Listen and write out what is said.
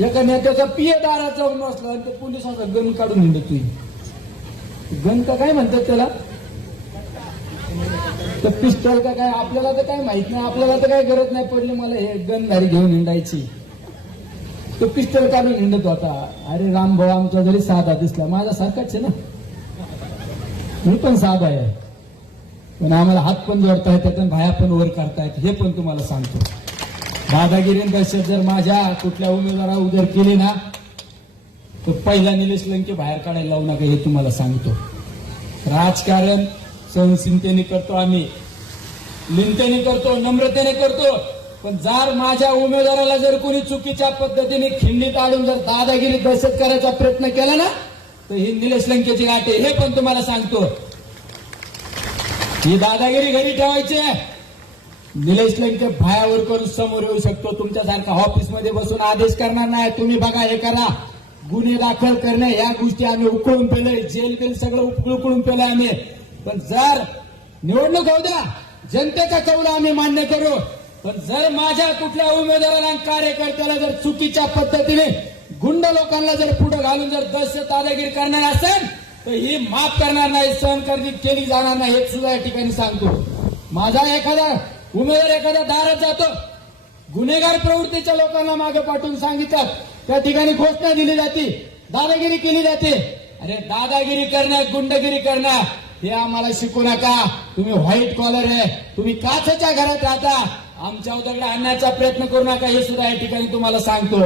एका नेत्याचा पिये दारात जाऊन बसला आणि ते पोलिसांचा गन काढून हिंडतोय. गन का काय म्हणतात त्याला, तर पिस्टल का काय, आपल्याला तर काय माहित नाही. आपल्याला तर काय गरज नाही पडली मला हे गनधारी घेऊन हिंडायची. तो पिस्टल काढून हिंडत होता. अरे राम भाऊ आमचा जरी साधा दिसला, माझा सारखाच आहे ना, मी पण साधा आहे, पण आम्हाला हात पण जोडता येतात आणि भाया पण वर करतायत, हे पण तुम्हाला सांगतो. दादागिरी दहशत जर माझ्या कुठल्या उमेदवारा उदर केली ना, तर पहिला निलेश लंके बाहेर काढायला लावू नका, हे तुम्हाला सांगतो. राजकारण सहनशीलतेने करतो आम्ही, लिंतेने करतो, नम्रतेने करतो. पण जर माझ्या उमेदवाराला जर कोणी चुकीच्या पद्धतीने खिंडीत आणून जर दादागिरी दहशत करायचा प्रयत्न केला ना, तर ही निलेश लंकेची गाठ आहे, हे पण तुम्हाला सांगतो. ही दादागिरी घरी ठेवायची. निलेश लंके भायावर करून समोर येऊ शकतो. तुमच्यासारखा ऑफिसमध्ये बसून आदेश करणार नाही, तुम्ही बघा हे करा, गुन्हे दाखल करणे या गोष्टी आम्ही उकळून पेले, जेल बिल सगळं उकळून पेले आम्ही. पण जर निवडणूक होऊ द्या, जनतेचा कौल आम्ही मान्य करू. पण जर माझ्या कुठल्या उमेदवाराला कार्यकर्त्याला जर चुकीच्या पद्धतीने गुंड लोकांना जर पुढे घालून जर दहशत दादागिरी करणार असेल, तर ही माफ करणार नाही, सहन केली जाणार नाही, हे सुद्धा या ठिकाणी सांगतो. माझा एखादा उमेदवार एखाद्या दारात जातो, गुन्हेगार प्रवृत्तीच्या लोकांना मागे पाठवून सांगितलं, त्या ठिकाणी घोषणा दिली जाते, दादागिरी केली जाते. अरे दादागिरी करणं, गुंडगिरी करणं हे आम्हाला शिकू नका. तुम्ही व्हाईट कॉलर आहे, तुम्ही काचेच्या घरात राहता, आमच्या दगड आणण्याचा प्रयत्न करू नका, हे सुद्धा या ठिकाणी तुम्हाला सांगतो.